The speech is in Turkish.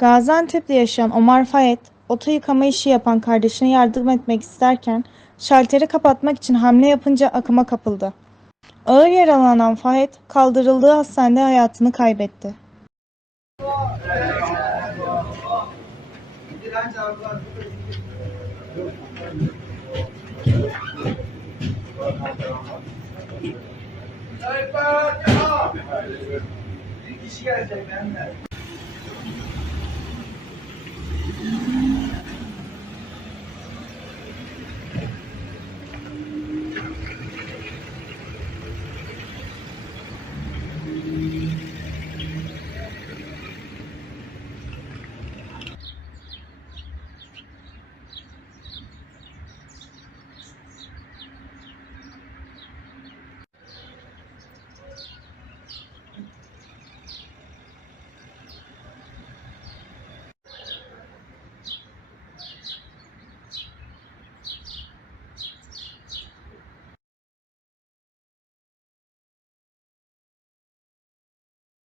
Gaziantep'te yaşayan Omar Fayet, oto yıkama işi yapan kardeşine yardım etmek isterken şalteri kapatmak için hamle yapınca akıma kapıldı. Ağır yaralanan Fayet kaldırıldığı hastanede hayatını kaybetti. Bir kişi gelecek benimle.